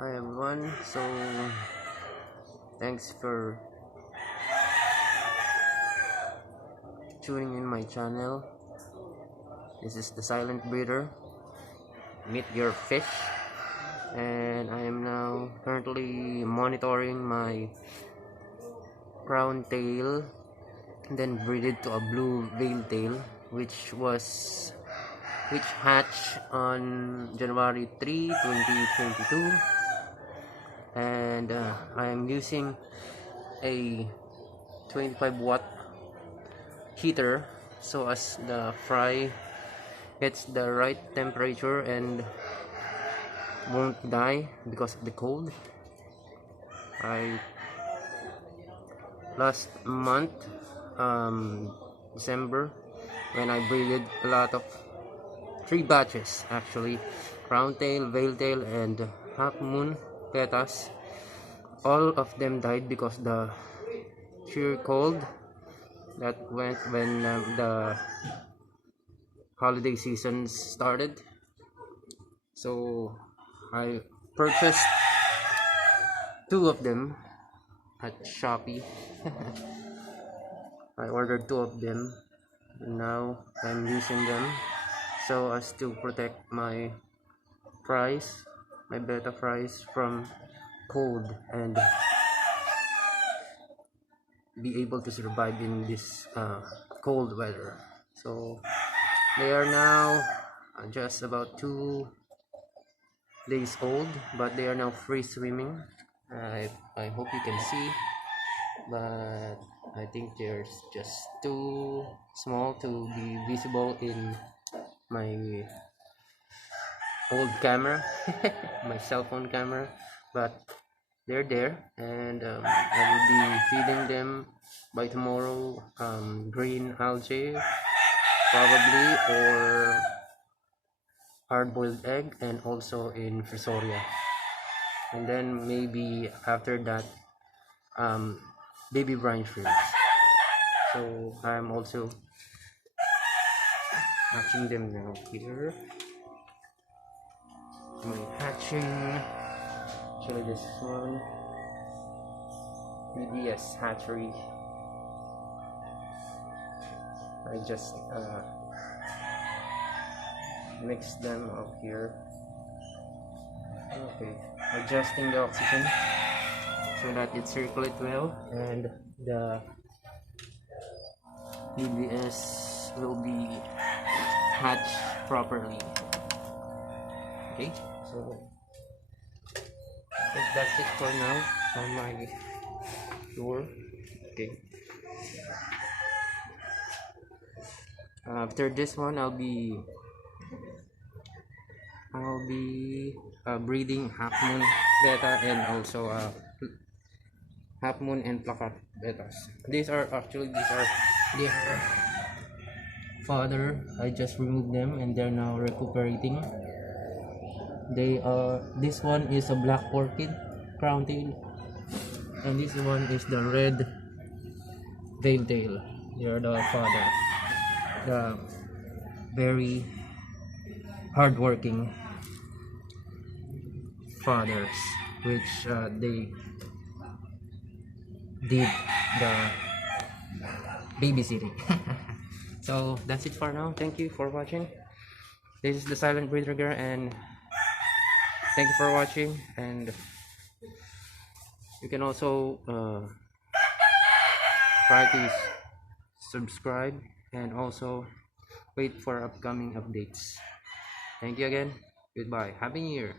Hi everyone, so thanks for tuning in my channel. This is the silent breeder, meet your fish, and I am now currently monitoring my crown tail and then breeded to a blue veiltail which hatched on January 3, 2022, and I am using a 25-watt heater so as the fry gets the right temperature and won't die because of the cold. Last month, December, when I breeded a lot of 3 batches actually, crown tail, veiltail, and half moon bettas. All of them died because the sheer cold that went when the holiday season started. So I purchased 2 of them at Shopee. I ordered 2 of them and now I'm using them so as to protect my betta fries from cold and be able to survive in this cold weather. So they are now just about 2 days old, but they are now free swimming. I hope you can see, but I think they're just too small to be visible in my old camera, my cell phone camera, but they're there, and I will be feeding them by tomorrow green algae probably, or hard-boiled egg, and also in frisoria, and then maybe after that baby brine shrimps. So I'm also hatching them now here. My hatching, actually this one, BDS hatchery. I just mix them up here. Okay, adjusting the oxygen so that it circulates well and the BDS will be hatched properly. Okay, so I guess that's it for now on my tour. Okay, after this one I'll be breeding half moon betta and also half moon and plakat bettas. These are their father. I just removed them and they're now recuperating. This one is a black orchid crown tail, and this one is the red veiltail. They are the father, the very hardworking fathers, which they did the babysitting. So that's it for now. Thank you for watching. This is the silent breeder girl, and thank you for watching. And you can also try to subscribe and also wait for upcoming updates. Thank you again. Goodbye. Happy New Year.